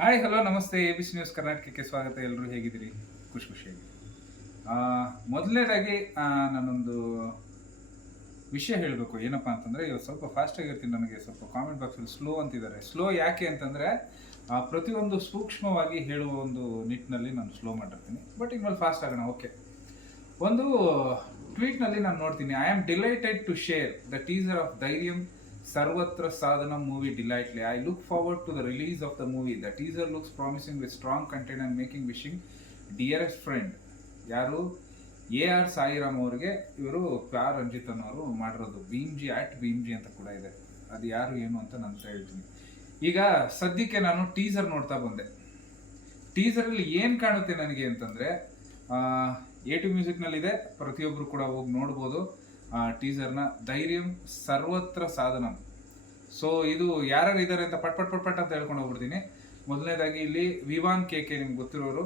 Hi hello ನಮಸ್ತೆ A B C news ಕರ್ನಾಟಕಕ್ಕೆ ಸ್ವಾಗತ ಎಲ್ಲರೂ ಹೇಗಿದ್ದೀರಿ? ಖುಷಿ ಖುಷಿಯಾಗಿ. ಮೊದಲನೇದಾಗಿ ನಾನೊಂದು ವಿಷಯ ಹೇಳಬೇಕು. ಏನಪ್ಪ ಅಂತಂದರೆ ಇವತ್ತು ಸ್ವಲ್ಪ ಫಾಸ್ಟಾಗಿರ್ತೀನಿ ನನಗೆ, ಸ್ವಲ್ಪ ಕಾಮೆಂಟ್ ಬಾಕ್ಸಲ್ಲಿ ಸ್ಲೋ ಅಂತಿದ್ದಾರೆ. ಸ್ಲೋ ಯಾಕೆ ಅಂತಂದರೆ ಪ್ರತಿಯೊಂದು ಸೂಕ್ಷ್ಮವಾಗಿ ಹೇಳುವ ಒಂದು ನಿಟ್ಟಿನಲ್ಲಿ ನಾನು ಸ್ಲೋ ಮಾಡಿರ್ತೀನಿ. ಬಟ್ ಇನ್ಮೇಲೆ ಫಾಸ್ಟ್ ಆಗೋಣ ಓಕೆ ಒಂದು ಟ್ವೀಟ್ನಲ್ಲಿ ನಾನು ನೋಡ್ತೀನಿ. I am delighted to share the teaser of Dhairyam Sarvatra Sadhana movie delightly I look forward to the release of the movie the teaser looks promising with strong content and making wishing dearest friend ಯಾರು? A R Sairam ಅವರಿಗೆ ಇವರು ಪ್ಯಾರ್ ರಂಜಿತ್ ಅನ್ನೋರು ಮಾಡಿರೋದು. ಭೀಮ್ ಜಿ ಆಟ್ ಭೀಮ್ ಜಿ ಅಂತ ಕೂಡ ಇದೆ. ಅದು ಯಾರು, ಏನು ಅಂತ ನಾನು ಹೇಳ್ತೀನಿ. ಈಗ ಸದ್ಯಕ್ಕೆ ನಾನು ಟೀಸರ್ ನೋಡ್ತಾ ಬಂದೆ. ಟೀಸರಲ್ಲಿ ಏನು ಕಾಣುತ್ತೆ ನನಗೆ ಅಂತಂದರೆ ಎ ಟು ಮ್ಯೂಸಿಕ್ನಲ್ಲಿದೆ ಪ್ರತಿಯೊಬ್ಬರು ಕೂಡ ಹೋಗಿ ನೋಡ್ಬೋದು. ಟೀಸರ್ನ ಧೈರ್ಯಂ ಸರ್ವತ್ರ ಸಾಧನ. ಸೊ ಇದು ಯಾರ್ಯಾರು ಇದ್ದಾರೆ ಅಂತ ಪಟ್ ಪಟ್ ಪಟ್ ಪಟ್ ಅಂತ ಹೇಳ್ಕೊಂಡು ಹೋಗ್ಬಿಡ್ತೀನಿ. ಮೊದಲನೇದಾಗಿ ಇಲ್ಲಿ ವಿವಾನ್ ಕೆ ಕೆ ನಿಮ್ಗೆ ಗೊತ್ತಿರೋರು.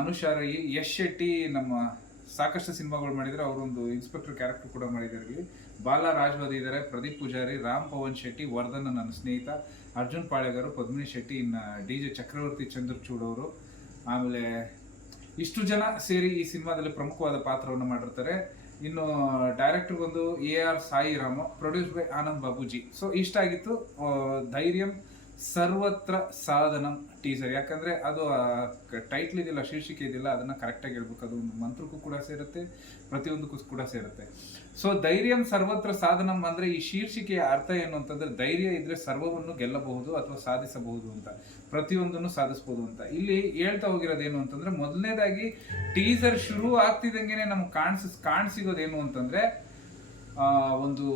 ಅನುಷಾರ ಅನುಷಾ ಯಶ್ ಶೆಟ್ಟಿ ನಮ್ಮ ಸಾಕಷ್ಟು ಸಿನಿಮಾಗಳು ಮಾಡಿದರೆ. ಅವರೊಂದು ಇನ್ಸ್ಪೆಕ್ಟರ್ ಕ್ಯಾರೆಕ್ಟರ್ ಕೂಡ ಮಾಡಿದ್ದಾರೆ ಇಲ್ಲಿ. ಬಾಲ ರಾಜ್ವದಿ ಇದ್ದಾರೆ, ಪ್ರದೀಪ್ ಪೂಜಾರಿ, ರಾಮ್ ಪವನ್ ಶೆಟ್ಟಿ, ವರ್ಧನ್ ನನ್ನ ಸ್ನೇಹಿತ, ಅರ್ಜುನ್ ಪಾಳೆಗಾರು, ಪದ್ಮಿನಿ ಶೆಟ್ಟಿ, ಇನ್ನು ಡಿ ಜೆ ಚಕ್ರವರ್ತಿ ಚಂದ್ರಚೂಡ್ ಅವರು. ಆಮೇಲೆ ಇಷ್ಟು ಜನ ಸೇರಿ ಈ ಸಿನಿಮಾದಲ್ಲಿ ಪ್ರಮುಖವಾದ ಪಾತ್ರವನ್ನು ಮಾಡಿರ್ತಾರೆ. ಇನ್ನು ಡೈರೆಕ್ಟರ್ ಬಂದು A R Sairam produce by Anand Babuji. So ಇಷ್ಟ ಆಗಿತ್ತು ಧೈರ್ಯಂ ಸರ್ವತ್ರ ಸಾಧನಂ ಟೀಸರ್ ಯಾಕಂದ್ರೆ ಅದು ಟೈಟ್ಲ್ ಇದೆಯಲ್ಲ, ಶೀರ್ಷಿಕೆ ಇದೆಯಲ್ಲ, ಅದನ್ನ ಕರೆಕ್ಟಾಗಿ ಹೇಳ್ಬೇಕು. ಅದು ಒಂದು ಮಂತ್ರಕ್ಕೂ ಕೂಡ ಸೇರುತ್ತೆ, ಪ್ರತಿಯೊಂದಕ್ಕೂ ಕೂಡ ಸೇರುತ್ತೆ. ಸೊ ಧೈರ್ಯಂ ಸರ್ವತ್ರ ಸಾಧನಂ ಅಂದ್ರೆ ಈ ಶೀರ್ಷಿಕೆಯ ಅರ್ಥ ಏನು ಅಂತಂದ್ರೆ, ಧೈರ್ಯ ಇದ್ರೆ ಸರ್ವವನ್ನು ಗೆಲ್ಲಬಹುದು ಅಥವಾ ಸಾಧಿಸಬಹುದು ಅಂತ, ಪ್ರತಿಯೊಂದನ್ನು ಸಾಧಿಸಬಹುದು ಅಂತ. ಇಲ್ಲಿ ಹೇಳ್ತಾ ಹೋಗಿರೋದು ಏನು ಅಂತಂದ್ರೆ, ಮೊದಲನೇದಾಗಿ ಟೀಸರ್ ಶುರು ಆಗ್ತಿದ್ದಂಗೆ ನಮ್ಗೆ ಕಾಣಿಸ್, ಕಾಣಿಸಿಗೋದೇನು ಅಂತಂದ್ರೆ ಒಂದು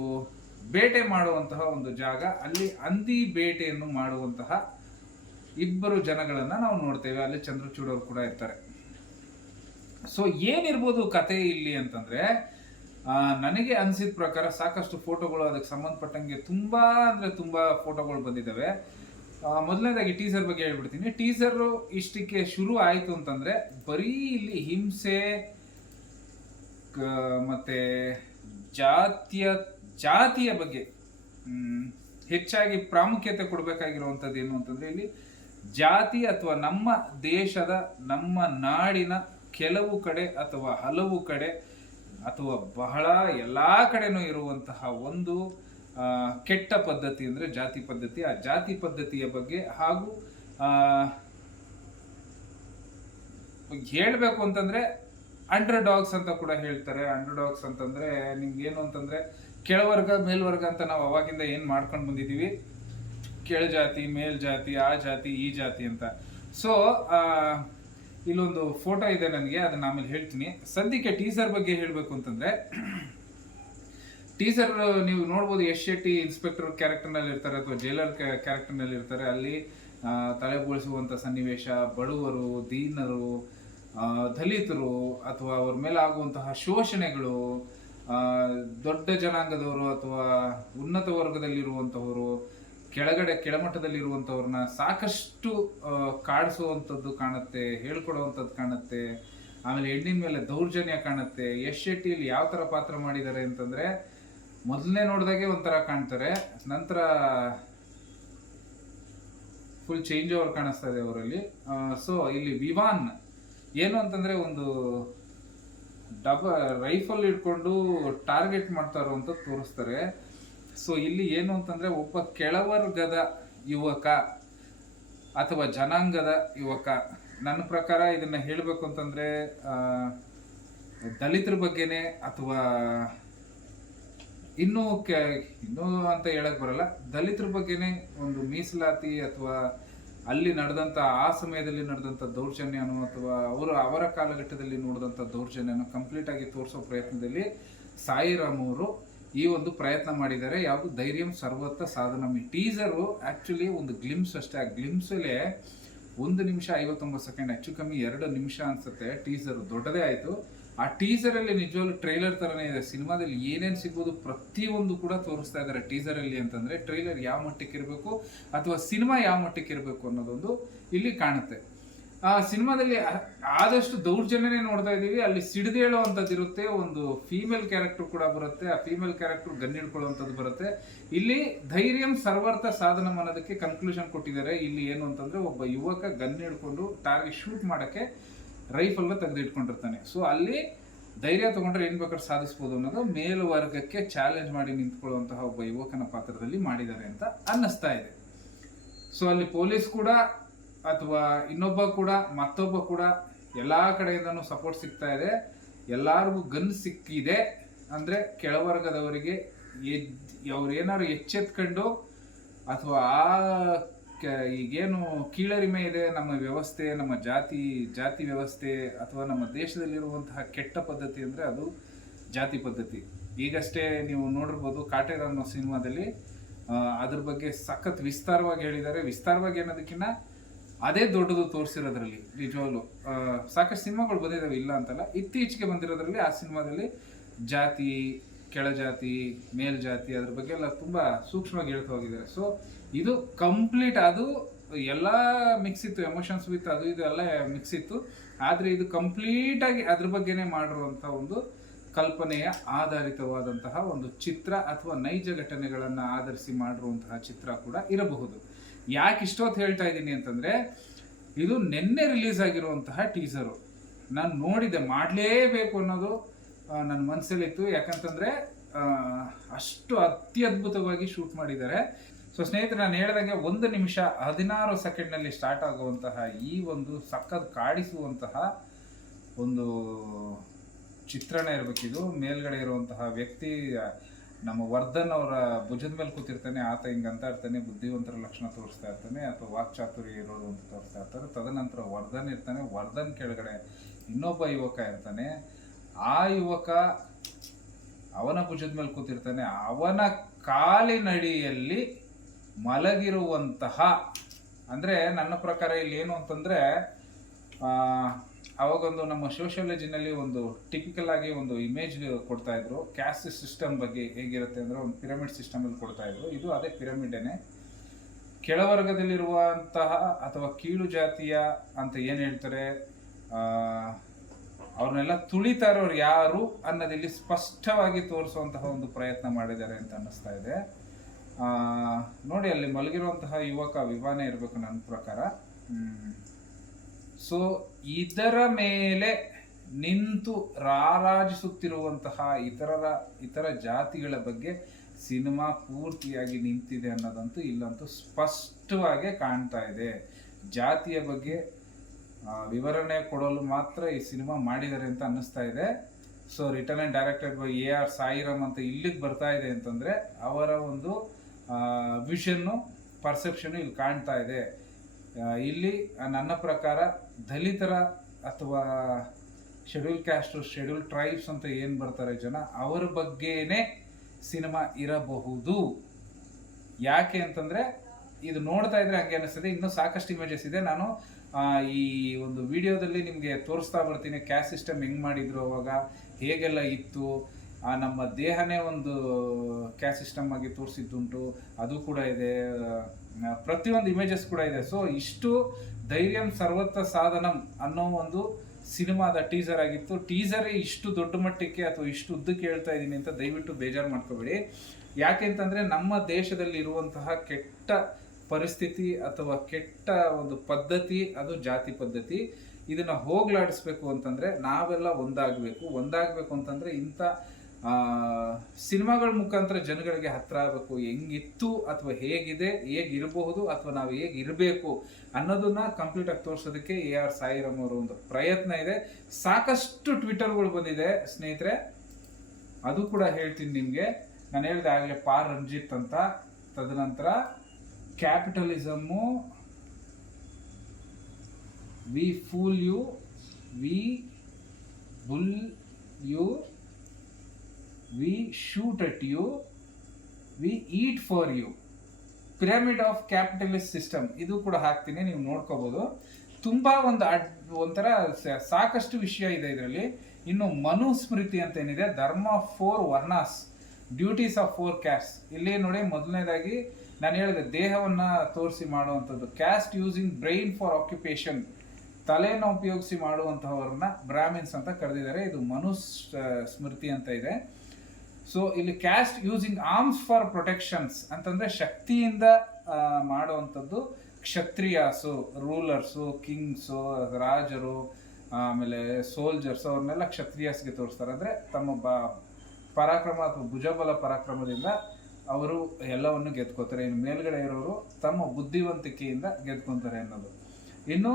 ಬೇಟೆ ಮಾಡುವಂತಹ ಒಂದು ಜಾಗ, ಅಲ್ಲಿ ಹಂದಿ ಬೇಟೆಯನ್ನು ಮಾಡುವಂತಹ ಇಬ್ಬರು ಜನಗಳನ್ನು ನಾವು ನೋಡ್ತೇವೆ. ಅಲ್ಲಿ ಚಂದ್ರಚೂಡ್ ಅವರು ಕೂಡ ಇರ್ತಾರೆ. ಸೊ ಏನಿರ್ಬೋದು ಕತೆ ಇಲ್ಲಿ ಅಂತಂದ್ರೆ ನನಗೆ ಅನಿಸಿದ ಪ್ರಕಾರ ಸಾಕಷ್ಟು ಫೋಟೋಗಳು ಅದಕ್ಕೆ ಸಂಬಂಧಪಟ್ಟಂಗೆ ತುಂಬಾ ಅಂದ್ರೆ ತುಂಬಾ ಫೋಟೋಗಳು ಬಂದಿದ್ದಾವೆ. ಮೊದಲನೇದಾಗಿ ಟೀಸರ್ ಬಗ್ಗೆ ಹೇಳ್ಬಿಡ್ತೀನಿ. ಟೀಸರ್ ಇಷ್ಟಕ್ಕೆ ಶುರು ಆಯಿತು ಅಂತಂದ್ರೆ, ಬರೀ ಇಲ್ಲಿ ಹಿಂಸೆ ಮತ್ತೆ ಜಾತಿಯ ಜಾತಿಯ ಬಗ್ಗೆ ಹೆಚ್ಚಾಗಿ ಪ್ರಾಮುಖ್ಯತೆ ಕೊಡಬೇಕಾಗಿರುವಂಥದ್ದು ಏನು ಅಂತಂದರೆ ಇಲ್ಲಿ ಜಾತಿ ಅಥವಾ ನಮ್ಮ ದೇಶದ, ನಮ್ಮ ನಾಡಿನ ಕೆಲವು ಕಡೆ ಅಥವಾ ಹಲವು ಕಡೆ ಅಥವಾ ಬಹಳ ಎಲ್ಲ ಕಡೆನೂ ಇರುವಂತಹ ಒಂದು ಕೆಟ್ಟ ಪದ್ಧತಿ ಅಂದರೆ ಜಾತಿ ಪದ್ಧತಿ. ಆ ಜಾತಿ ಪದ್ಧತಿಯ ಬಗ್ಗೆ ಹಾಗೂ ಹೇಳಬೇಕು ಅಂತಂದರೆ ಅಂಡರ್ ಡಾಗ್ಸ್ ಅಂತ ಕೂಡ ಹೇಳ್ತಾರೆ. ಅಂಡರ್ ಡಾಗ್ಸ್ ಅಂತಂದರೆ ನಿಮ್ಗೆ ಏನು ಅಂತಂದ್ರೆ ಕೆಳವರ್ಗ, ಮೇಲ್ವರ್ಗ ಅಂತ ನಾವು ಅವಾಗಿಂದ ಏನು ಮಾಡ್ಕೊಂಡು ಬಂದಿದ್ದೀವಿ ಕೆಳ ಜಾತಿ, ಮೇಲ್ ಜಾತಿ, ಆ ಜಾತಿ, ಈ ಜಾತಿ ಅಂತ. ಸೊ ಇಲ್ಲೊಂದು ಫೋಟೋ ಇದೆ ನನಗೆ, ಅದನ್ನ ಆಮೇಲೆ ಹೇಳ್ತೀನಿ. ಸದ್ಯಕ್ಕೆ ಟೀಸರ್ ಬಗ್ಗೆ ಹೇಳ್ಬೇಕು ಅಂತಂದ್ರೆ ಟೀಸರ್ ನೀವು ನೋಡ್ಬೋದು ಯಶ್ ಶೆಟ್ಟಿ ಇನ್ಸ್ಪೆಕ್ಟರ್ ಕ್ಯಾರೆಕ್ಟರ್ನಲ್ಲಿ ಇರ್ತಾರೆ ಅಥವಾ ಜೈಲರ್ ಕ್ಯಾರೆಕ್ಟರ್ನಲ್ಲಿ ಇರ್ತಾರೆ. ಅಲ್ಲಿ ತಲೆಬೋಳಿಸುವಂಥ ತಲೆ ಬೋಳಿಸುವಂಥ ಸನ್ನಿವೇಶ, ಬಡವರು, ದೀನರು ದಲಿತರು ಅಥವಾ ಅವ್ರ ಮೇಲೆ ಆಗುವಂತಹ ಶೋಷಣೆಗಳು ದೊಡ್ಡ ಜನಾಂಗದವರು ಅಥವಾ ಉನ್ನತ ವರ್ಗದಲ್ಲಿರುವಂಥವರು ಕೆಳಗಡೆ ಕೆಳಮಟ್ಟದಲ್ಲಿರುವಂಥವ್ರನ್ನ ಸಾಕಷ್ಟು ಕಾಡಿಸುವಂಥದ್ದು ಕಾಣುತ್ತೆ, ಹೇಳ್ಕೊಡುವಂಥದ್ದು ಕಾಣುತ್ತೆ, ಆಮೇಲೆ ಹೆಣ್ಣಿನ ಮೇಲೆ ದೌರ್ಜನ್ಯ ಕಾಣುತ್ತೆ, ಯಶ್ ಶೆಟ್ಟಿಲಿ ಯಾವ ಥರ ಪಾತ್ರ ಮಾಡಿದ್ದಾರೆ ಅಂತಂದ್ರೆ ಮೊದಲನೇ ನೋಡಿದಾಗೆ ಒಂಥರ ಕಾಣ್ತಾರೆ, ನಂತರ ಫುಲ್ ಚೇಂಜ್ ಓವರ್ ಕಾಣಿಸ್ತಾ ಇದೆ ಅವರಲ್ಲಿ. ಸೊ ಇಲ್ಲಿ ವಿವಾನ್, ಏನು ಅಂತಂದ್ರೆ ಒಂದು ಡಬ ರೈಫಲ್ ಇಟ್ಕೊಂಡು ಟಾರ್ಗೆಟ್ ಮಾಡ್ತಾರೋ ಅಂತ ತೋರಿಸ್ತಾರೆ. ಸೊ ಇಲ್ಲಿ ಏನು ಅಂತಂದ್ರೆ ಒಬ್ಬ ಕೆಳವರ್ಗದ ಯುವಕ ಅಥವಾ ಜನಾಂಗದ ಯುವಕ. ನನ್ನ ಪ್ರಕಾರ ಇದನ್ನು ಹೇಳಬೇಕು ಅಂತಂದ್ರೆ ದಲಿತರ ಬಗ್ಗೆನೆ ಅಥವಾ ಇನ್ನೂ ಕೆ, ಇನ್ನೂ ಅಂತ ಹೇಳಕ್ ಬರಲ್ಲ. ದಲಿತರ ಬಗ್ಗೆನೆ ಒಂದು ಮೀಸಲಾತಿ ಅಥವಾ ಅಲ್ಲಿ ನಡೆದಂತ, ಆ ಸಮಯದಲ್ಲಿ ನಡೆದಂತ ದೌರ್ಜನ್ಯನು ಅಥವಾ ಅವರು ಅವರ ಕಾಲಘಟ್ಟದಲ್ಲಿ ನೋಡಿದಂಥ ದೌರ್ಜನ್ಯನೋ ಕಂಪ್ಲೀಟ್ ಆಗಿ ತೋರಿಸೋ ಪ್ರಯತ್ನದಲ್ಲಿ ಸಾಯಿರಾಮ್ ಅವರು ಈ ಒಂದು ಪ್ರಯತ್ನ ಮಾಡಿದ್ದಾರೆ. ಯಾವುದು? ಧೈರ್ಯಂ ಸರ್ವತ್ತ ಸಾಧನ. ಈ ಟೀಸರು ಆ್ಯಕ್ಚುಲಿ ಒಂದು ಗ್ಲಿಮ್ಸ್ ಅಷ್ಟೇ. ಆ ಗ್ಲಿಮ್ಸಲ್ಲೇ ಒಂದು ನಿಮಿಷ ಐವತ್ತೊಂಬತ್ತು ಸೆಕೆಂಡ್ ಹೆಚ್ಚು ಕಮ್ಮಿ ಎರಡು ನಿಮಿಷ ಅನ್ಸುತ್ತೆ ಟೀಸರ್ ದೊಡ್ಡದೇ ಆಯ್ತು. ಆ ಟೀಸರ್ ಅಲ್ಲಿ ನಿಜವಾಗ್ಲೂ ಟ್ರೈಲರ್ ತರನೇ ಇದೆ. ಸಿನಿಮಾದಲ್ಲಿ ಏನೇನ್ ಸಿಗ್ಬೋದು ಪ್ರತಿಯೊಂದು ಕೂಡ ತೋರಿಸ್ತಾ ಇದ್ದಾರೆ ಟೀಸರ್ ಅಲ್ಲಿ ಅಂತಂದ್ರೆ ಟ್ರೈಲರ್ ಯಾವ ಮಟ್ಟಕ್ಕೆ ಇರಬೇಕು ಅಥವಾ ಸಿನಿಮಾ ಯಾವ ಮಟ್ಟಕ್ಕೆ ಇರಬೇಕು ಅನ್ನೋದೊಂದು ಇಲ್ಲಿ ಕಾಣುತ್ತೆ. ಆ ಸಿನಿಮಾದಲ್ಲಿ ಆದಷ್ಟು ದೌರ್ಜನ್ಯನೇ ನೋಡ್ತಾ ಇದ್ದೀವಿ. ಅಲ್ಲಿ ಸಿಡಿದೇಳುವಂಥದ್ದು ಇರುತ್ತೆ, ಒಂದು ಫೀಮೇಲ್ ಕ್ಯಾರೆಕ್ಟರ್ ಕೂಡ ಬರುತ್ತೆ. ಆ ಫೀಮೇಲ್ ಕ್ಯಾರೆಕ್ಟರ್ ಗನ್ ಹಿಡ್ಕೊಳ್ಳುವಂಥದ್ದು ಬರುತ್ತೆ. ಇಲ್ಲಿ ಧೈರ್ಯಂ ಸರ್ವರ್ಥ ಸಾಧನ ಅನ್ನೋದಕ್ಕೆ ಕನ್ಕ್ಲೂಷನ್ ಕೊಟ್ಟಿದ್ದಾರೆ. ಇಲ್ಲಿ ಏನು ಅಂತಂದ್ರೆ ಒಬ್ಬ ಯುವಕ ಗನ್ ಹಿಡ್ಕೊಂಡು ಟಾರ್ಗೆಟ್ ಶೂಟ್ ಮಾಡಕ್ಕೆ ರೈಫಲ್ನ ತೆಗೆದಿಟ್ಕೊಂಡಿರ್ತಾನೆ. ಸೊ ಅಲ್ಲಿ ಧೈರ್ಯ ತಗೊಂಡ್ರೆ ಏನು ಬೇಕಾದ್ರೂ ಸಾಧಿಸ್ಬೋದು ಅನ್ನೋದು ಮೇಲ್ವರ್ಗಕ್ಕೆ ಚಾಲೆಂಜ್ ಮಾಡಿ ನಿಂತ್ಕೊಳ್ಳುವಂತಹ ಒಬ್ಬ ಯುವಕನ ಪಾತ್ರದಲ್ಲಿ ಮಾಡಿದ್ದಾರೆ ಅಂತ ಅನ್ನಿಸ್ತಾ ಇದೆ. ಸೊ ಅಲ್ಲಿ ಪೊಲೀಸ್ ಕೂಡ ಅಥವಾ ಇನ್ನೊಬ್ಬ ಕೂಡ, ಮತ್ತೊಬ್ಬ ಕೂಡ ಎಲ್ಲ ಕಡೆಯಿಂದನೂ ಸಪೋರ್ಟ್ ಸಿಗ್ತಾ ಇದೆ. ಎಲ್ಲಾರ್ಗೂ ಗನ್ ಸಿಕ್ಕಿದೆ ಅಂದ್ರೆ ಕೆಳವರ್ಗದವರಿಗೆ ಅವ್ರು ಏನಾದ್ರು ಎಚ್ಚೆತ್ಕೊಂಡು ಅಥವಾ ಆ ಈಗೇನು ಕೀಳರಿಮೆ ಇದೆ, ನಮ್ಮ ವ್ಯವಸ್ಥೆ, ನಮ್ಮ ಜಾತಿ ಜಾತಿ ವ್ಯವಸ್ಥೆ ಅಥವಾ ನಮ್ಮ ದೇಶದಲ್ಲಿರುವಂತಹ ಕೆಟ್ಟ ಪದ್ಧತಿ ಅಂದರೆ ಅದು ಜಾತಿ ಪದ್ಧತಿ. ಈಗಷ್ಟೇ ನೀವು ನೋಡಿರ್ಬೋದು ಕಾಟೇರ ಅನ್ನೋ ಸಿನಿಮಾದಲ್ಲಿ ಅದ್ರ ಬಗ್ಗೆ ಸಖತ್ ವಿಸ್ತಾರವಾಗಿ ಹೇಳಿದ್ದಾರೆ. ವಿಸ್ತಾರವಾಗಿ ಅನ್ನೋದಕ್ಕಿಂತ ಅದೇ ದೊಡ್ಡದು ತೋರಿಸಿರೋದ್ರಲ್ಲಿ, ನಿಜವಾಗ್ಲು. ಸಾಕಷ್ಟು ಸಿನಿಮಾಗಳು ಬಂದಿದ್ದಾವೆ ಇಲ್ಲ ಅಂತಲ್ಲ. ಇತ್ತೀಚೆಗೆ ಬಂದಿರೋದ್ರಲ್ಲಿ ಆ ಸಿನಿಮಾದಲ್ಲಿ ಜಾತಿ ಕೆಳಜಾತಿ ಮೇಲ್ಜಾತಿ ಅದ್ರ ಬಗ್ಗೆ ಎಲ್ಲ ತುಂಬಾ ಸೂಕ್ಷ್ಮವಾಗಿ ಹೇಳ್ತಾ ಹೋಗಿದ್ದಾರೆ. ಸೊ ಇದು ಕಂಪ್ಲೀಟ್ ಅದು, ಎಲ್ಲ ಮಿಕ್ಸ್ ಇತ್ತು ಎಮೋಷನ್ಸ್ ವಿತ್ ಅದು ಇದು ಎಲ್ಲ ಮಿಕ್ಸ್ ಇತ್ತು. ಆದರೆ ಇದು ಕಂಪ್ಲೀಟ್ ಆಗಿ ಅದ್ರ ಬಗ್ಗೆನೇ ಮಾಡಿರುವಂತ ಒಂದು ಕಲ್ಪನೆಯ ಆಧಾರಿತವಾದಂತಹ ಒಂದು ಚಿತ್ರ ಅಥವಾ ನೈಜ ಘಟನೆಗಳನ್ನು ಆಧರಿಸಿ ಮಾಡಿರುವಂತಹ ಚಿತ್ರ ಕೂಡ ಇರಬಹುದು. ಯಾಕೆ ಇಷ್ಟೊತ್ತು ಹೇಳ್ತಾ ಇದ್ದೀನಿ ಅಂತಂದರೆ, ಇದು ನಿನ್ನೆ ರಿಲೀಸ್ ಆಗಿರುವಂತಹ ಟೀಸರು ನಾನು ನೋಡಿದೆ, ಮಾಡಲೇಬೇಕು ಅನ್ನೋದು ನನ್ನ ಮನಸ್ಸಲ್ಲಿತ್ತು ಯಾಕಂತಂದರೆ ಅಷ್ಟು ಅತ್ಯದ್ಭುತವಾಗಿ ಶೂಟ್ ಮಾಡಿದ್ದಾರೆ. ಸೊ ಸ್ನೇಹಿತರೆ, ನಾನು ಹೇಳ್ದಂಗೆ ಒಂದು ನಿಮಿಷ ಹದಿನಾರು ಸೆಕೆಂಡ್ನಲ್ಲಿ ಸ್ಟಾರ್ಟ್ ಆಗುವಂತಹ ಈ ಒಂದು ಸಖತ್ ಕಾಡಿಸುವಂತಹ ಒಂದು ಚಿತ್ರಣ ಇರಬೇಕಿದು ಮೇಲ್ಗಡೆ ಇರುವಂತಹ ವ್ಯಕ್ತಿ, ನಮ್ಮ ವರ್ಧನ್ ಅವರ ಭುಜದ ಮೇಲೆ ಕೂತಿರ್ತಾನೆ, ಆತ ಹಿಂಗೆ ಅಂತ ಇರ್ತಾನೆ, ಬುದ್ಧಿವಂತರ ಲಕ್ಷಣ ತೋರಿಸ್ತಾ ಇರ್ತಾನೆ, ಅಥವಾ ವಾಕ್ಚಾತುರ್ಯ ಇರೋರು ಅಂತ ತೋರಿಸ್ತಾ ಇರ್ತಾರೆ. ತದನಂತರ ವರ್ಧನ್ ಇರ್ತಾನೆ. ವರ್ಧನ್ ಕೆಳಗಡೆ ಇನ್ನೊಬ್ಬ ಯುವಕ ಇರ್ತಾನೆ. ಆ ಯುವಕ ಅವನ ಭುಜದ ಮೇಲೆ ಕೂತಿರ್ತಾನೆ. ಅವನ ಕಾಲಿನಡಿಯಲ್ಲಿ ಮಲಗಿರುವಂತಹ, ಅಂದ್ರೆ ನನ್ನ ಪ್ರಕಾರ ಇಲ್ಲಿ ಏನು ಅಂತಂದ್ರೆ ಅವಾಗೊಂದು ನಮ್ಮ ಸೋಷಿಯಾಲಜಿನಲ್ಲಿ ಒಂದು ಟಿಪಿಕಲ್ ಆಗಿ ಒಂದು ಇಮೇಜ್ ಕೊಡ್ತಾ ಇದ್ರು. ಕ್ಯಾಸ್ಟ್ ಸಿಸ್ಟಮ್ ಬಗ್ಗೆ ಹೇಗಿರುತ್ತೆ ಅಂದ್ರೆ ಒಂದು ಪಿರಮಿಡ್ ಸಿಸ್ಟಮ್ ಅಲ್ಲಿ ಕೊಡ್ತಾ ಇದ್ರು. ಇದು ಅದೇ ಪಿರಮಿಡೇನೆ ಕೆಳವರ್ಗದಲ್ಲಿರುವಂತಹ ಅಥವಾ ಕೀಳು ಜಾತಿಯ ಅಂತ ಏನು ಹೇಳ್ತಾರೆ ಅವ್ರನ್ನೆಲ್ಲ ತುಳಿತಾ ಇರೋರು ಯಾರು ಅನ್ನೋದಿಲ್ಲಿ ಸ್ಪಷ್ಟವಾಗಿ ತೋರಿಸುವಂತಹ ಒಂದು ಪ್ರಯತ್ನ ಮಾಡಿದ್ದಾರೆ ಅಂತ ಅನ್ನಿಸ್ತಾ ಇದೆ. ನೋಡಿ, ಅಲ್ಲಿ ಮಲಗಿರುವಂತಹ ಯುವಕ ವಿವಾನೆ ಇರಬೇಕು ನನ್ನ ಪ್ರಕಾರ. ಸೊ ಇದರ ಮೇಲೆ ನಿಂತು ರಾರಾಜಿಸುತ್ತಿರುವಂತಹ ಇತರರ, ಇತರ ಜಾತಿಗಳ ಬಗ್ಗೆ ಸಿನಿಮಾ ಪೂರ್ತಿಯಾಗಿ ನಿಂತಿದೆ ಅನ್ನೋದಂತೂ ಇಲ್ಲಂತೂ ಸ್ಪಷ್ಟವಾಗಿ ಕಾಣ್ತಾ ಇದೆ. ಜಾತಿಯ ಬಗ್ಗೆ ವಿವರಣೆ ಕೊಡಲು ಮಾತ್ರ ಈ ಸಿನಿಮಾ ಮಾಡಿದ್ದಾರೆ ಅಂತ ಅನ್ನಿಸ್ತಾ ಇದೆ. So return directed by A R Sairam ಅಂತ ಇಲ್ಲಿಗೆ ಬರ್ತಾ ಇದೆ ಅಂತಂದ್ರೆ, ಅವರ ಒಂದು ವಿಷನ್ನು ಪರ್ಸೆಪ್ಷನ್ನು ಇಲ್ಲಿ ಕಾಣ್ತಾ ಇದೆ. ಇಲ್ಲಿ ನನ್ನ ಪ್ರಕಾರ ದಲಿತರ ಅಥವಾ ಶೆಡ್ಯೂಲ್ ಕ್ಯಾಸ್ಟ್ ಶೆಡ್ಯೂಲ್ ಟ್ರೈಬ್ಸ್ ಅಂತ ಏನು ಬರ್ತಾರೆ ಜನ, ಅವರ ಬಗ್ಗೆನೇ ಸಿನಿಮಾ ಇರಬಹುದು. ಯಾಕೆ ಅಂತಂದರೆ, ಇದು ನೋಡ್ತಾ ಇದ್ರೆ ಹಂಗೆ ಅನಿಸ್ತದೆ, ಇನ್ನೂ ಸಾಕಷ್ಟು ಇಮೇಜಸ್ ಇದೆ. ನಾನು ಈ ಒಂದು ವಿಡಿಯೋದಲ್ಲಿ ನಿಮಗೆ ತೋರಿಸ್ತಾ ಬರ್ತೀನಿ ಕ್ಯಾಸ್ಟ್ ಸಿಸ್ಟಮ್ ಹೆಂಗೆ ಮಾಡಿದ್ರು ಅವಾಗ, ಹೇಗೆಲ್ಲ ಇತ್ತು ಆ ನಮ್ಮ ದೇಹನೇ ಒಂದು ಕ್ಯಾಸ್ ಸಿಸ್ಟಮ್ ಆಗಿ ತೋರಿಸಿದ್ದುಂಟು, ಅದು ಕೂಡ ಇದೆ. ಪ್ರತಿಯೊಂದು ಇಮೇಜಸ್ ಕೂಡ ಇದೆ. ಸೊ ಇಷ್ಟು ಧೈರ್ಯಂ ಸರ್ವತ್ತ ಸಾಧನಂ ಅನ್ನೋ ಒಂದು ಸಿನಿಮಾದ ಟೀಸರ್ ಆಗಿತ್ತು. ಟೀಸರೇ ಇಷ್ಟು ದೊಡ್ಡ ಮಟ್ಟಕ್ಕೆ ಅಥವಾ ಇಷ್ಟು ಉದ್ದಕ್ಕೆ ಹೇಳ್ತಾ ಇದ್ದೀನಿ ಅಂತ ದಯವಿಟ್ಟು ಬೇಜಾರು ಮಾಡ್ಕೋಬೇಡಿ. ಯಾಕೆ ಅಂತಂದ್ರೆ ನಮ್ಮ ದೇಶದಲ್ಲಿ ಇರುವಂತಹ ಕೆಟ್ಟ ಪರಿಸ್ಥಿತಿ ಅಥವಾ ಕೆಟ್ಟ ಒಂದು ಪದ್ಧತಿ, ಅದು ಜಾತಿ ಪದ್ಧತಿ. ಇದನ್ನ ಹೋಗ್ಲಾಡಿಸ್ಬೇಕು ಅಂತಂದ್ರೆ ನಾವೆಲ್ಲ ಒಂದಾಗಬೇಕು. ಒಂದಾಗಬೇಕು ಅಂತಂದ್ರೆ ಇಂಥ ಸಿನಿಮಾಗಳ ಮುಖಾಂತರ ಜನಗಳಿಗೆ ಹತ್ರ ಆಗಬೇಕು, ಹೆಂಗಿತ್ತು ಅಥವಾ ಹೇಗಿದೆ, ಹೇಗಿರಬಹುದು ಅಥವಾ ನಾವು ಹೇಗಿರಬೇಕು ಅನ್ನೋದನ್ನ ಕಂಪ್ಲೀಟ್ ಆಗಿ ತೋರಿಸೋದಕ್ಕೆ ಎ ಆರ್ ಸಾಯಿರಾಮ್ ಅವರ ಒಂದು ಪ್ರಯತ್ನ ಇದೆ. ಸಾಕಷ್ಟು ಟ್ವಿಟರ್ಗಳು ಬಂದಿದೆ, ಸ್ನೇಹಿತರೆ. ಅದು ಕೂಡ ಹೇಳ್ತೀನಿ ನಿಮಗೆ. ನಾನು ಹೇಳಿದೆ ಆಗಲೇ ಪಾರ್ ರಂಜಿತ್ ಅಂತ. ತದನಂತರ capitalism we fool you we rule you we shoot at you we eat for you pyramid of capitalist system ಇದು ಕೂಡ ಹಾಕ್ತೀನಿ, ನೀವು ನೋಡ್ಕೋಬೋದು. ತುಂಬ ಒಂದು ಅಡ್, ಒಂಥರ ಸಾಕಷ್ಟು ವಿಷಯ ಇದೆ ಇದರಲ್ಲಿ. ಇನ್ನು ಮನುಸ್ಮೃತಿ ಅಂತ ಏನಿದೆ, dharma four varnas duties of four caste ಇಲ್ಲಿ ನೋಡಿ ಮೊದಲನೇದಾಗಿ ನಾನು ಹೇಳಿದೆ, ದೇಹವನ್ನು ತೋರಿಸಿ ಮಾಡುವಂಥದ್ದು. Caste using brain for occupation ತಲೆಯನ್ನು ಉಪಯೋಗಿಸಿ ಮಾಡುವಂತಹವ್ರನ್ನ ಬ್ರಾಹ್ಮಿನ್ಸ್ ಅಂತ ಕರೆದಿದ್ದಾರೆ. ಇದು ಮನುಸ್ ಸ್ಮೃತಿ ಅಂತ ಇದೆ. ಸೊ ಇಲ್ಲಿ caste using arms for protections ಅಂತಂದ್ರೆ ಶಕ್ತಿಯಿಂದ ಮಾಡುವಂಥದ್ದು ಕ್ಷತ್ರಿಯಾಸು ರೂಲರ್ಸು ಕಿಂಗ್ಸು ರಾಜರು, ಆಮೇಲೆ ಸೋಲ್ಜರ್ಸ್ ಅವ್ರನ್ನೆಲ್ಲ ಕ್ಷತ್ರಿಯಾಸ್ಗೆ ತೋರಿಸ್ತಾರೆ. ಅಂದರೆ ತಮ್ಮ ಬ, ಪರಾಕ್ರಮ ಅಥವಾ ಭುಜಬಲ ಪರಾಕ್ರಮದಿಂದ ಅವರು ಎಲ್ಲವನ್ನು ಗೆದ್ಕೋತಾರೆ. ಇನ್ನು ಮೇಲ್ಗಡೆ ಇರೋರು ತಮ್ಮ ಬುದ್ಧಿವಂತಿಕೆಯಿಂದ ಗೆದ್ಕೊತಾರೆ ಅನ್ನೋದು. ಇನ್ನು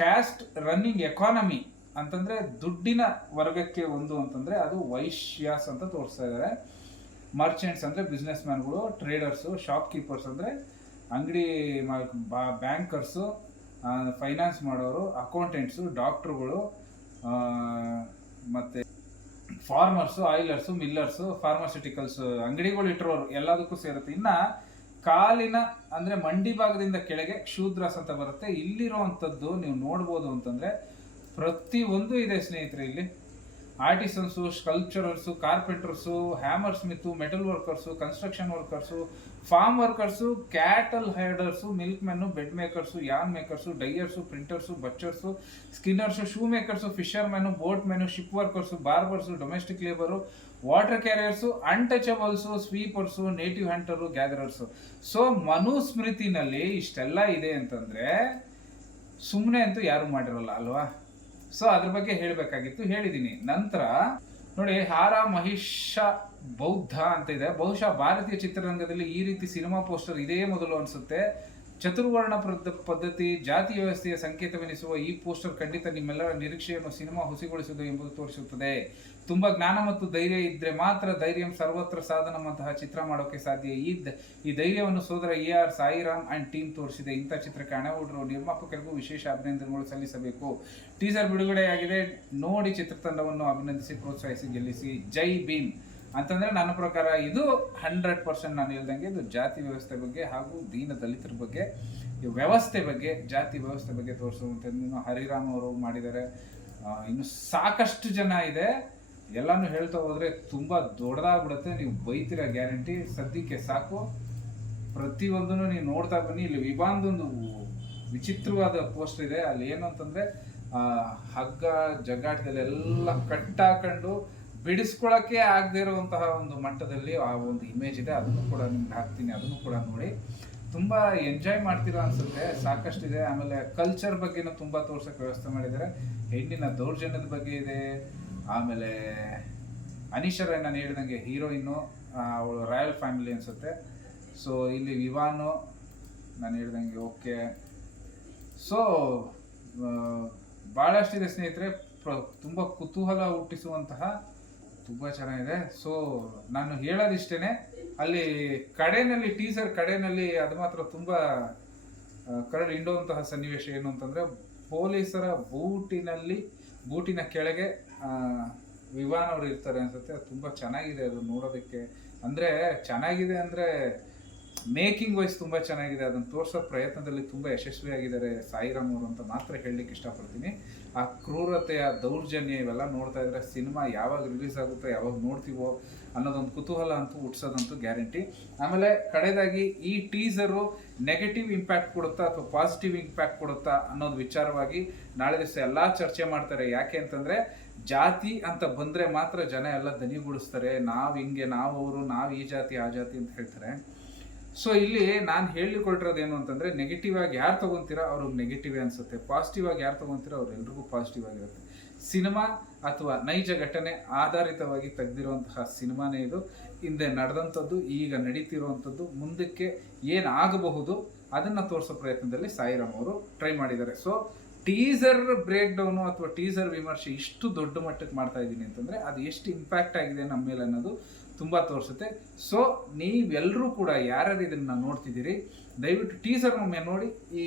ಕ್ಯಾಸ್ಟ್ ರನ್ನಿಂಗ್ ಎಕಾನಮಿ ಅಂತಂದ್ರೆ ದುಡ್ಡಿನ ವರ್ಗಕ್ಕೆ ಒಂದು ಅಂತಂದ್ರೆ ಅದು ವೈಶ್ಯಾಸ್ ಅಂತ ತೋರಿಸ್ತಾ ಇದ್ದಾರೆ ಮರ್ಚೆಂಟ್ಸ್ ಅಂದ್ರೆ ಬಿಸ್ನೆಸ್ ಮ್ಯಾನ್ಗಳು ಟ್ರೇಡರ್ಸು ಶಾಪ್ ಕೀಪರ್ಸ್ ಅಂದ್ರೆ ಅಂಗಡಿ ಬ್ಯಾಂಕರ್ಸು ಫೈನಾನ್ಸ್ ಮಾಡೋರು ಅಕೌಂಟೆಂಟ್ಸು ಡಾಕ್ಟ್ರುಗಳು ಮತ್ತೆ ಫಾರ್ಮರ್ಸು ಆಯಿಲರ್ಸು ಮಿಲ್ಲರ್ಸು ಫಾರ್ಮಾಸ್ಯೂಟಿಕಲ್ಸ್ ಅಂಗಡಿಗಳು ಇಟ್ಟಿರೋರು ಎಲ್ಲದಕ್ಕೂ ಸೇರುತ್ತೆ. ಇನ್ನ ಕಾಲಿನ ಅಂದ್ರೆ ಮಂಡಿ ಭಾಗದಿಂದ ಕೆಳಗೆ ಕ್ಷೂದ್ರಸ್ ಅಂತ ಬರುತ್ತೆ. ಇಲ್ಲಿರುವಂಥದ್ದು ನೀವು ನೋಡ್ಬೋದು ಅಂತಂದ್ರೆ ಪ್ರತಿ ಒಂದು ಇದೆ ಸ್ನೇಹಿತರೆ ಇಲ್ಲಿ. Artisans, sculptors carpenters hammer smith metal workers, construction workers, farm workers, cattle herders milkmen bed makers yarn makers, dyers, printers, butchers, skinners, shoe makers fishermen boatmen ship workers, barbers, domestic labour, water carriers, untouchables, sweepers, native hunter, gatherers. So, ಮನುಸ್ಮೃತಿನಲ್ಲಿ ಇಷ್ಟೆಲ್ಲ ಇದೆ ಅಂತಂದರೆ ಸುಮ್ಮನೆ ಅಂತೂ ಯಾರು ಮಾಡಿರಲ್ಲ, ಅಲ್ವಾ? So ಅದ್ರ ಬಗ್ಗೆ ಹೇಳಬೇಕಾಗಿತ್ತು ಹೇಳಿದ್ದೀನಿ ನಂತರ, ನೋಡಿ, ಹಾರ ಮಹಿಷ ಬೌದ್ಧ ಅಂತ ಇದೆ. ಬಹುಶಃ ಭಾರತೀಯ ಚಿತ್ರರಂಗದಲ್ಲಿ ಈ ರೀತಿ ಸಿನಿಮಾ ಪೋಸ್ಟರ್ ಇದೇ ಮೊದಲು ಅನಿಸುತ್ತೆ. ಚತುರ್ವರ್ಣ ಪದ್ಧ- ಪದ್ಧತಿ, ಜಾತಿ ವ್ಯವಸ್ಥೆಯ ಸಂಕೇತವೆನಿಸುವ ಈ ಪೋಸ್ಟರ್ ಖಂಡಿತ ನಿಮ್ಮೆಲ್ಲರ ನಿರೀಕ್ಷೆಯನ್ನು ಸಿನಿಮಾ ಹುಸಿಗೊಳಿಸುವುದು ಎಂಬುದು ತೋರಿಸುತ್ತದೆ. ತುಂಬಾ ಜ್ಞಾನ ಮತ್ತು ಧೈರ್ಯ ಇದ್ರೆ ಮಾತ್ರ ಧೈರ್ಯಂ ಸರ್ವತ್ರ ಸಾಧನವಂತಹ ಚಿತ್ರ ಮಾಡೋಕೆ ಸಾಧ್ಯ. ಈ ಈ ಧೈರ್ಯವನ್ನು ಸೋದರ A R Sairam and team ತೋರಿಸಿದೆ. ಇಂಥ ಚಿತ್ರಕ್ಕೆ ಹಣ ಹೂಡಿರುವ ನಿರ್ಮಾಪಕರಿಗೂ ವಿಶೇಷ ಅಭಿನಂದನೆಗಳು ಸಲ್ಲಿಸಬೇಕು. ಟೀಸರ್ ಬಿಡುಗಡೆಯಾಗಿದೆ. ನೋಡಿ ಚಿತ್ರತಂಡವನ್ನು ಅಭಿನಂದಿಸಿ, ಪ್ರೋತ್ಸಾಹಿಸಿ, ಗೆಲ್ಲಿಸಿ. ಜೈ ಭೀಮ್! ಅಂತಂದ್ರೆ ನನ್ನ ಪ್ರಕಾರ ಇದು ಹಂಡ್ರೆಡ್ ಪರ್ಸೆಂಟ್ ನಾನು ಹೇಳ್ದಂಗೆ ಇದು ಜಾತಿ ವ್ಯವಸ್ಥೆ ಬಗ್ಗೆ ಹಾಗೂ ದೀನ ದಲಿತರ ಬಗ್ಗೆ, ಈ ವ್ಯವಸ್ಥೆ ಬಗ್ಗೆ, ಜಾತಿ ವ್ಯವಸ್ಥೆ ಬಗ್ಗೆ ತೋರಿಸುವಂಥದ್ದು. ಹರಿರಾಮ್ ಅವರು ಮಾಡಿದ್ದಾರೆ. ಇನ್ನು ಸಾಕಷ್ಟು ಜನ ಇದೆ. ಎಲ್ಲಾನು ಹೇಳ್ತಾ ಹೋದ್ರೆ ತುಂಬಾ ದೊಡ್ಡದಾಗ್ಬಿಡುತ್ತೆ. ನೀವು ಬೈತೀರ ಗ್ಯಾರಂಟಿ. ಸದ್ಯಕ್ಕೆ ಸಾಕು. ಪ್ರತಿಯೊಂದನ್ನು ನೀವು ನೋಡ್ತಾ ಬನ್ನಿ. ಇಲ್ಲಿ ವಿಭಾನ್ದೊಂದು ವಿಚಿತ್ರವಾದ ಪೋಸ್ಟ್ ಇದೆ. ಅಲ್ಲಿ ಏನು ಅಂತಂದ್ರೆ ಹಗ್ಗ ಜಗ್ಗಾಟದಲ್ಲಿ ಎಲ್ಲ ಕಟ್ಟಾಕೊಂಡು ಬಿಡಿಸ್ಕೊಳಕ್ಕೆ ಆಗದೇ ಇರುವಂತಹ ಒಂದು ಮಟ್ಟದಲ್ಲಿ ಆ ಒಂದು ಇಮೇಜ್ ಇದೆ. ಅದನ್ನು ಕೂಡ ನಿಮ್ಗೆ ಹಾಕ್ತೀನಿ. ಅದನ್ನು ಕೂಡ ನೋಡಿ. ತುಂಬಾ ಎಂಜಾಯ್ ಮಾಡ್ತೀರಾ ಅನ್ಸುತ್ತೆ. ಸಾಕಷ್ಟಿದೆ. ಆಮೇಲೆ ಕಲ್ಚರ್ ಬಗ್ಗೆನೂ ತುಂಬಾ ತೋರ್ಸಕ್ಕೆ ವ್ಯವಸ್ಥೆ ಮಾಡಿದ್ದಾರೆ. ಹೆಣ್ಣಿನ ದೌರ್ಜನ್ಯದ ಬಗ್ಗೆ ಇದೆ. ಆಮೇಲೆ ಅನೀಶರ ನಾನು ಹೇಳಿದಂಗೆ ಹೀರೋಯಿನ್ನು ಅವಳು ರಾಯಲ್ ಫ್ಯಾಮಿಲಿ ಅನ್ಸುತ್ತೆ. ಸೊ ಇಲ್ಲಿ ವಿವಾನು ನಾನು ಹೇಳ್ದಂಗೆ ಓಕೆ. ಸೊ ಭಾಳಷ್ಟಿದೆ ಸ್ನೇಹಿತರೆ. ಪ್ರ- ತುಂಬ ಕುತೂಹಲ ಹುಟ್ಟಿಸುವಂತಹ ತುಂಬ ಚೆನ್ನಾಗಿದೆ. ಸೊ ನಾನು ಹೇಳೋದಿಷ್ಟೇನೆ, ಅಲ್ಲಿ ಕಡೆಯಲ್ಲಿ ಟೀಸರ್ ಕಡೆಯಲ್ಲಿ ಅದು ಮಾತ್ರ ತುಂಬ ಕರಡು ಹಿಂಡುವಂತಹ ಸನ್ನಿವೇಶ ಏನು ಅಂತಂದ್ರೆ, ಪೊಲೀಸರ ಬೂಟಿನಲ್ಲಿ, ಬೂಟಿನ ಕೆಳಗೆ ವಿವಾನ್ ಅವರು ಇರ್ತಾರೆ ಅನ್ಸುತ್ತೆ. ಅದು ತುಂಬ ಚೆನ್ನಾಗಿದೆ ಅದು ನೋಡೋದಕ್ಕೆ. ಅಂದ್ರೆ, ಚೆನ್ನಾಗಿದೆ ಅಂದ್ರೆ ಮೇಕಿಂಗ್ ವೈಸ್ ತುಂಬಾ ಚೆನ್ನಾಗಿದೆ. ಅದನ್ನ ತೋರಿಸೋ ಪ್ರಯತ್ನದಲ್ಲಿ ತುಂಬಾ ಯಶಸ್ವಿಯಾಗಿದ್ದಾರೆ ಸಾಯಿರಾಮ್ ಅವರು ಅಂತ ಮಾತ್ರ ಹೇಳಲಿಕ್ಕೆ ಇಷ್ಟಪಡ್ತೀನಿ. ಆ ಕ್ರೂರತೆಯ ದೌರ್ಜನ್ಯ ಇವೆಲ್ಲ ನೋಡ್ತಾ ಇದ್ರೆ ಸಿನಿಮಾ ಯಾವಾಗ ರಿಲೀಸ್ ಆಗುತ್ತೋ, ಯಾವಾಗ ನೋಡ್ತೀವೋ ಅನ್ನೋದೊಂದು ಕುತೂಹಲ ಅಂತೂ ಹುಟ್ಸೋದಂತೂ ಗ್ಯಾರಂಟಿ. ಆಮೇಲೆ ಕಡೆದಾಗಿ ಈ ಟೀಸರು ನೆಗೆಟಿವ್ ಇಂಪ್ಯಾಕ್ಟ್ ಕೊಡುತ್ತಾ ಅಥವಾ ಪಾಸಿಟಿವ್ ಇಂಪ್ಯಾಕ್ಟ್ ಕೊಡುತ್ತಾ ಅನ್ನೋದು ವಿಚಾರವಾಗಿ ನಾಳೆ ದಿವಸ ಎಲ್ಲ ಚರ್ಚೆ ಮಾಡ್ತಾರೆ. ಯಾಕೆ ಅಂತಂದ್ರೆ ಜಾತಿ ಅಂತ ಬಂದ್ರೆ ಮಾತ್ರ ಜನ ಎಲ್ಲ ದನಿಗೂಡಿಸ್ತಾರೆ. ನಾವು ಹಿಂಗೆ, ನಾವು ಅವರು, ನಾವು ಈ ಜಾತಿ, ಆ ಜಾತಿ ಅಂತ ಹೇಳ್ತಾರೆ. ಸೊ ಇಲ್ಲಿ ನಾನು ಹೇಳಿಕೊಟ್ಟಿರೋದು ಏನು ಅಂತಂದರೆ ನೆಗೆಟಿವ್ ಆಗಿ ಯಾರು ತೊಗೊತೀರೋ ಅವ್ರಿಗೆ ನೆಗೆಟಿವ್ ಅನಿಸುತ್ತೆ. ಪಾಸಿಟಿವ್ ಆಗಿ ಯಾರು ಅವ್ರು ಅವ್ರೆಲ್ರಿಗೂ ಪಾಸಿಟಿವ್ ಆಗಿರುತ್ತೆ. ಸಿನಿಮಾ ಅಥವಾ ನೈಜ ಘಟನೆ ಆಧಾರಿತವಾಗಿ ತೆಗೆದಿರುವಂತಹ ಸಿನಿಮಾನೇ ಇದು. ಹಿಂದೆ ನಡೆದಂಥದ್ದು, ಈಗ ನಡೀತಿರುವಂಥದ್ದು, ಮುಂದಕ್ಕೆ ಏನಾಗಬಹುದು ಅದನ್ನು ತೋರಿಸೋ ಪ್ರಯತ್ನದಲ್ಲಿ ಸಾಯಿರಾಮ್ ಅವರು ಟ್ರೈ ಮಾಡಿದ್ದಾರೆ. ಸೊ ಟೀಸರ್ ಬ್ರೇಕ್ ಡೌನು ಅಥವಾ ಟೀಸರ್ ವಿಮರ್ಶೆ ಇಷ್ಟು ದೊಡ್ಡ ಮಟ್ಟಕ್ಕೆ ಮಾಡ್ತಾ ಇದ್ದೀನಿ ಅಂತಂದರೆ ಅದು ಎಷ್ಟು ಇಂಪ್ಯಾಕ್ಟ್ ಆಗಿದೆ ನಮ್ಮ ಮೇಲೆ ಅನ್ನೋದು ತುಂಬಾ ತೋರಿಸುತ್ತೆ. ಸೊ ನೀವೆಲ್ಲರೂ ಕೂಡ ಯಾರ್ಯಾರು ಇದನ್ನು ನೋಡ್ತಿದ್ದೀರಿ ದಯವಿಟ್ಟು ಟೀಸರ್ ಒಮ್ಮೆ ನೋಡಿ ಈ